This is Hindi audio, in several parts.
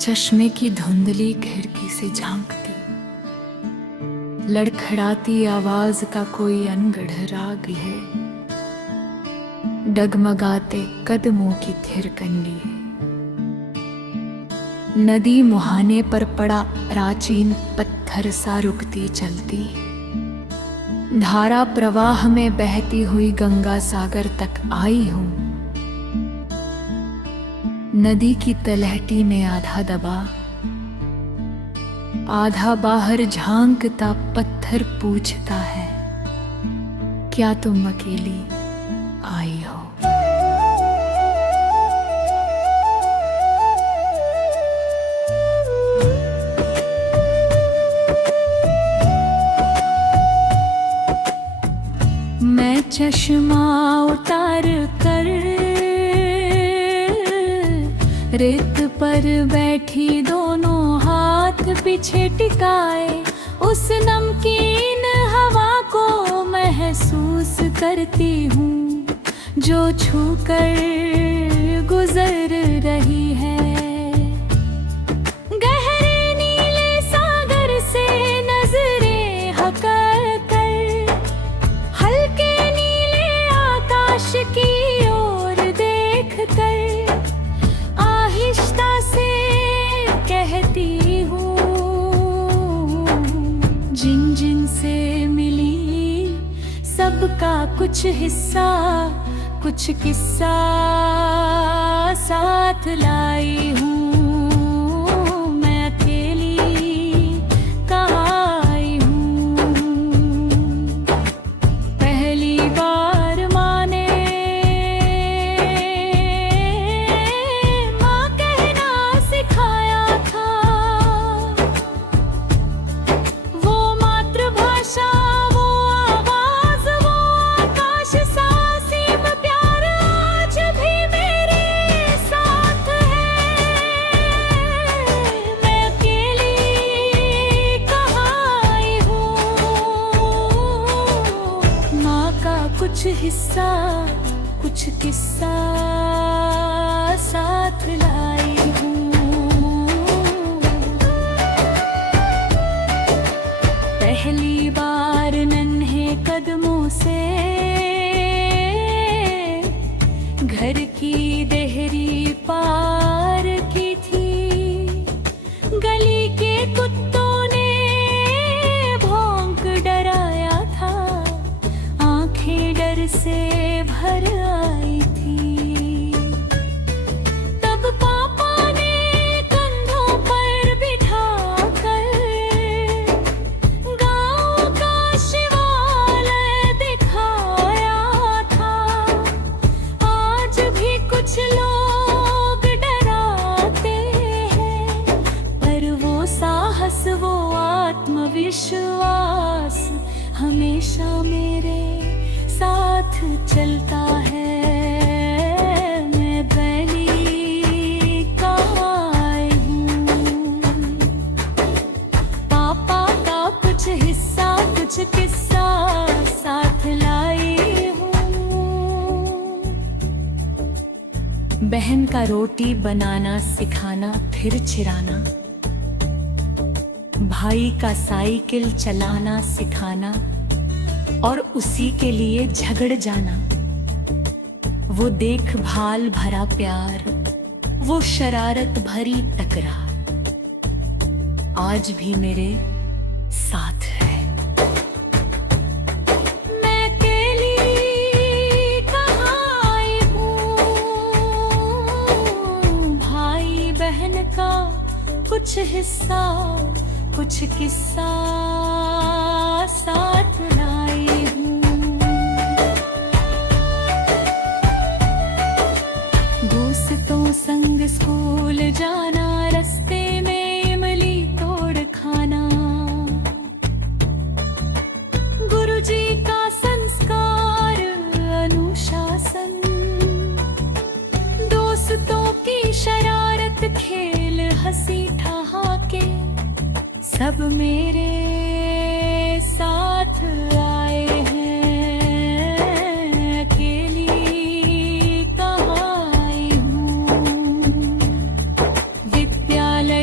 चश्मे की धुंधली खिड़की से झांकती, लड़खड़ाती आवाज का कोई अनगढ़ राग है, डगमगाते कदमों की थिरकंडी है। नदी मुहाने पर पड़ा प्राचीन पत्थर सा रुकती चलती, धारा प्रवाह में बहती हुई गंगा सागर तक आई हूं। नदी की तलहटी में आधा दबा, आधा बाहर झांकता पत्थर पूछता है, क्या तुम अकेली आई हो? मैं चश्मा उतार कर रेत पर बैठी, दोनों हाथ पीछे टिकाए, उस नमकीन हवा को महसूस करती हूँ जो छूकर गुजर रही है। गहरे नीले सागर से नजरें हकर कर, हल्के नीले आकाश की ओर देख कर आहिस्ता से कहती हूँ, जिन जिन से मिली सबका कुछ हिस्सा, कुछ किस्सा साथ लाई हूँ। मैं अकेली कहाँ आई हूँ? पहली बार माने माँ कहना सिखाया था, वो मातृभाषा, वो आवाज, वो आकाश सा सीम प्यार आज भी मेरे साथ है। मैं अकेली कहाँ आई हूँ? माँ का कुछ हिस्सा, कुछ किस्सा साथ लाई हूँ। पहली बार नन्हे कदमों से घर की देहरी पार की थी, गली के कुत्तों ने भौंक डराया था, आंखें डर से भर आई थी। तब पापा ने कंधों पर बिठा कर गाँव का शिवालय दिखाया था। आज भी कुछ लोग डराते हैं, पर वो साहस, वो आत्मविश्वास हमेशा मेरे साथ चलता है। मैं पहली कहाँ आई हूँ? पापा का कुछ हिस्सा, कुछ किस्सा साथ लाई हूँ। बहन का रोटी बनाना सिखाना फिर चिराना, भाई का साइकिल चलाना सिखाना और उसी के लिए झगड़ जाना, वो देखभाल भरा प्यार, वो शरारत भरी तकरार आज भी मेरे साथ है। मैं अकेली कहाँ आई हूँ? भाई बहन का कुछ हिस्सा, कुछ किस्सा साथ लाई हूँ। दोस्तों संग स्कूल जाना, रास्ते में इमली तोड़ खाना, गुरुजी का संस्कार अनुशासन, दोस्तों की शरारत खेल हंसी ठहाके, सब मेरे साथ आए हैं। अकेली कहाँ आई हूँ? विद्यालय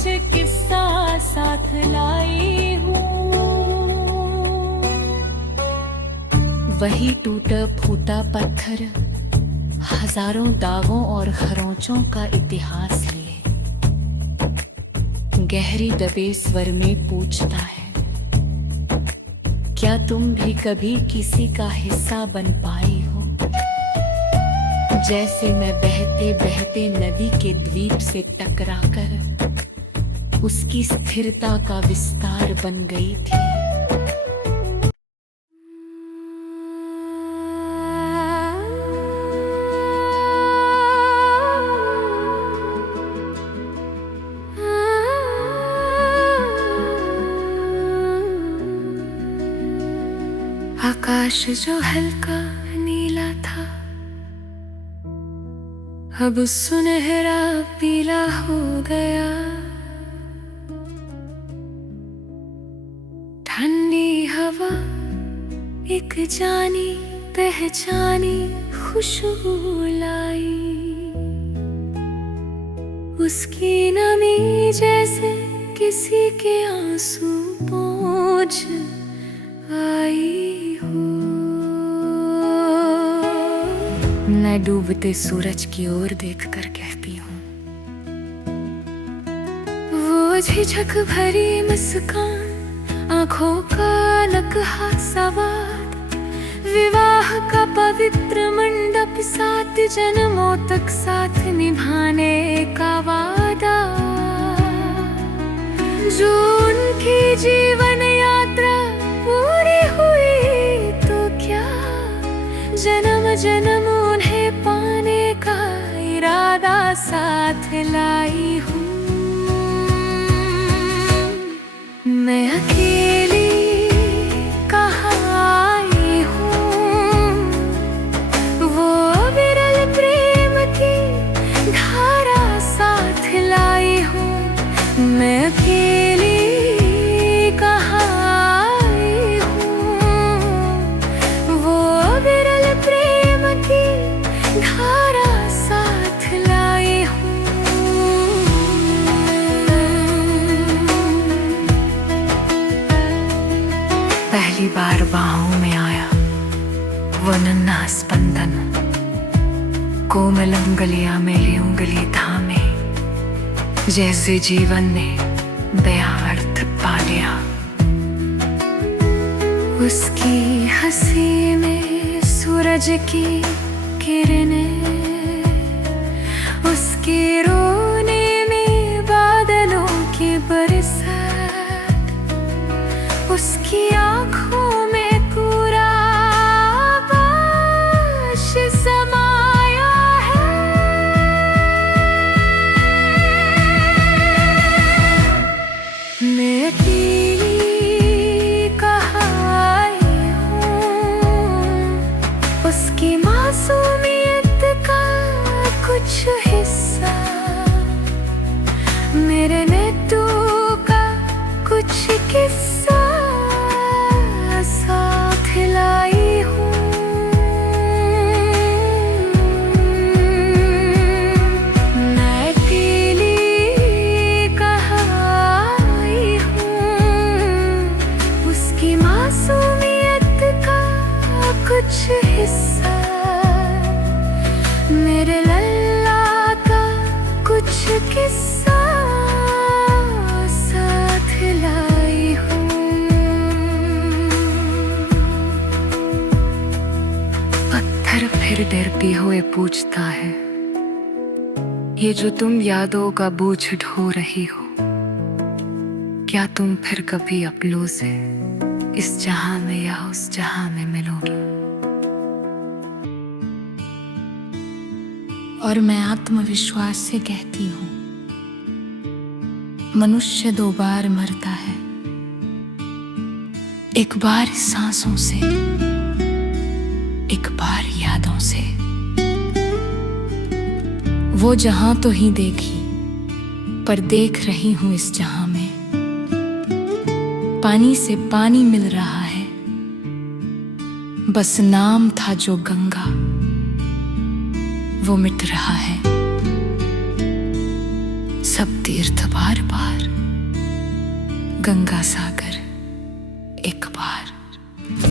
कुछ किस्सा साथ लाई हूँ। वही टूटा फूटा पत्थर हजारों दागों और खरोंचों का इतिहास लिए गहरी दबे स्वर में पूछता है, क्या तुम भी कभी किसी का हिस्सा बन पाई हो? जैसे मैं बहते बहते नदी के द्वीप से टकराकर उसकी स्थिरता का विस्तार बन गई थी। आकाश जो हल्का नीला था अब सुनहरा पीला हो गया। ठंडी हवा एक जानी पहचानी खुशबू लाई, उसकी नमी जैसे किसी के आंसू पोंछ आई हो। मैं डूबते सूरज की ओर देखकर कहती हूँ, वो झिझक भरी मुस्कान, आंखों का नकहा सवाद, विवाह का पवित्र मंडप, 7 जन्मों तक साथ निभाने का वादा, जो उनकी जीवन यात्रा पूरी हुई तो क्या, जन्म जन्म उन्हें पाने का इरादा साथ लाई हूँ। मैं अकेली कहाँ आई हूँ, वो विरल प्रेम की धारा साथ लाई हूँ। मैं अकेली कहाँ आई हूँ, वो विरल प्रेम की धारा साथ लाई हूँ। पहली बार बाहों में आया वो नन्हा स्पंदन, कोमल उंगलियां मेरी उंगली थामे, जैसे जीवन ने नया अर्थ पा लिया। उसकी हंसी में सूरज की किरणें, उसके रोने में बादलों की बरसात, उसकी आँखों में पूरा आकाश समाया है। मैं अकेली कहाँ आई हूँ, उसकी मासूमियत का कुछ हिस्सा, मेरे नेतू का कुछ किस्सा साथ लाई हूँ। मैं अकेली कहाँ आई हूँ, उसकी मासूमियत का कुछ हिस्सा, मेरे लल्ला का कुछ किस्सा साथ लाई हूँ। पत्थर फिर डरती हुए पूछता है, ये जो तुम यादों का बोझ ढो रही हो, क्या तुम फिर कभी अपनों से इस जहां में या उस जहां में मिलोगी? और मैं आत्मविश्वास से कहती हूँ, मनुष्य 2 बार मरता है, एक बार सांसों से, एक बार यादों से। वो जहां तो ही देखी, पर देख रही हूं इस जहां में। पानी से पानी मिल रहा है, बस नाम था जो गंगा, वो मिट रहा है। सब तीर्थ बार बार गंगा सागर एक बार